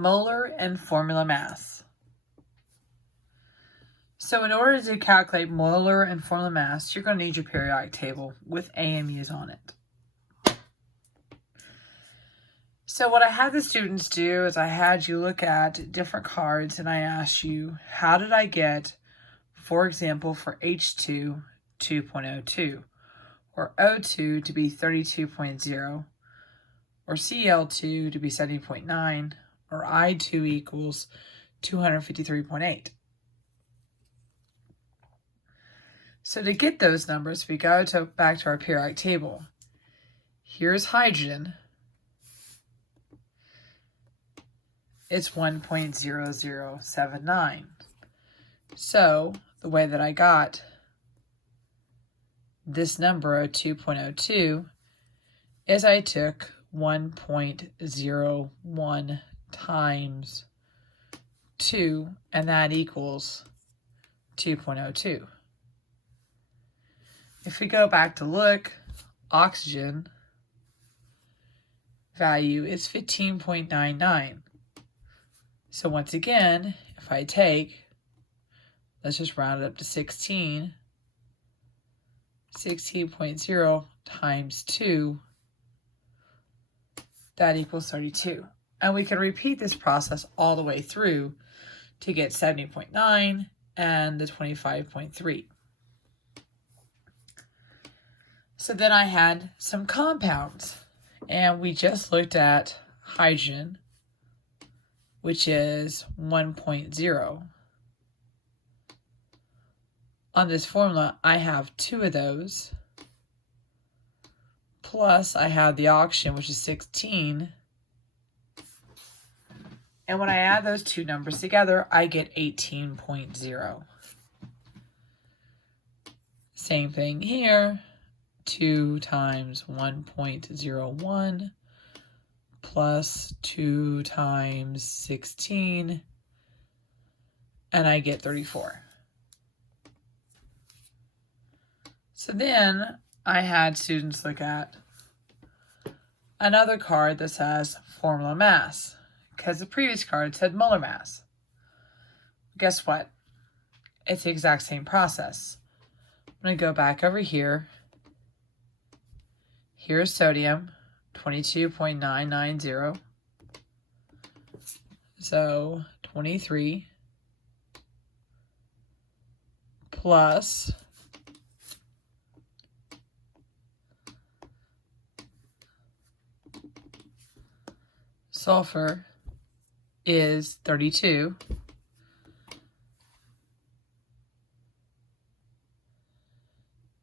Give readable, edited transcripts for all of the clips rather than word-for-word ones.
Molar and formula mass. So in order to calculate molar and formula mass, you're going to need your periodic table with AMUs on it. So what I had the students do is I had you look at different cards and I asked you, how did I get, for example, for H2, 2.02, or O2 to be 32.0, or Cl2 to be 70.9, or I2 equals 253.8. So to get those numbers, we go back to our periodic table. Here's hydrogen. It's 1.0079. So the way that I got this number of 2.02 is I took 1.01 times 2, and that equals 2.02. If we go back to look, oxygen value is 15.99. So once again, if I take, let's just round it up to 16, 16.0 times 2, that equals 32. And we can repeat this process all the way through to get 70.9 and the 25.3. So then I had some compounds, and we just looked at hydrogen, which is 1.0. On this formula, I have 2 of those, plus I have the oxygen, which is 16. And when I add those two numbers together, I get 18.0. Same thing here. 2 times 1.01 plus 2 times 16, and I get 34. So then I had students look at another card that says formula mass, because the previous card said molar mass. Guess what? It's the exact same process. I'm going to go back over here. Here's sodium, 22.990. So 23 plus sulfur is 32.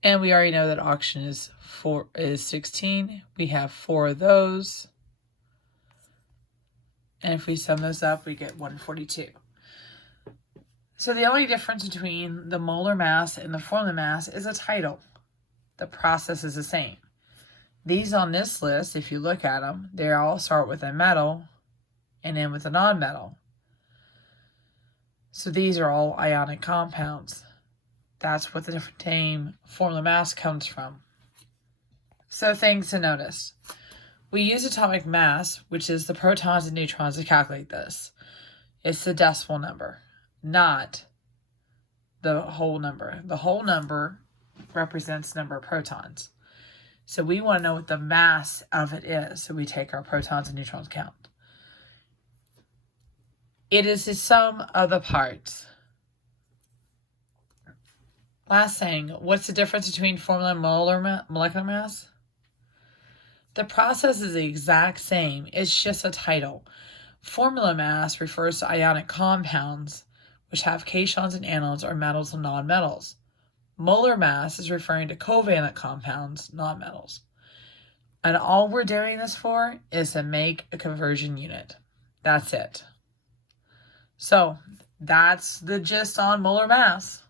And we already know that oxygen is 16. We have 4 of those. And if we sum those up, we get 142. So the only difference between the molar mass and the formula mass is a title. The process is the same. These on this list, if you look at them, they all start with a metal and end with a nonmetal. So these are all ionic compounds. That's what the different name formula mass comes from. So things to notice. We use atomic mass, which is the protons and neutrons, to calculate this. It's the decimal number, not the whole number. The whole number represents the number of protons. So we want to know what the mass of it is. So we take our protons and neutrons count. It is the sum of the parts. Last thing, what's the difference between formula and molecular mass? The process is the exact same. It's just a title. Formula mass refers to ionic compounds, which have cations and anions or metals and nonmetals. Molar mass is referring to covalent compounds, nonmetals. And all we're doing this for is to make a conversion unit. That's it. So that's the gist on molar mass.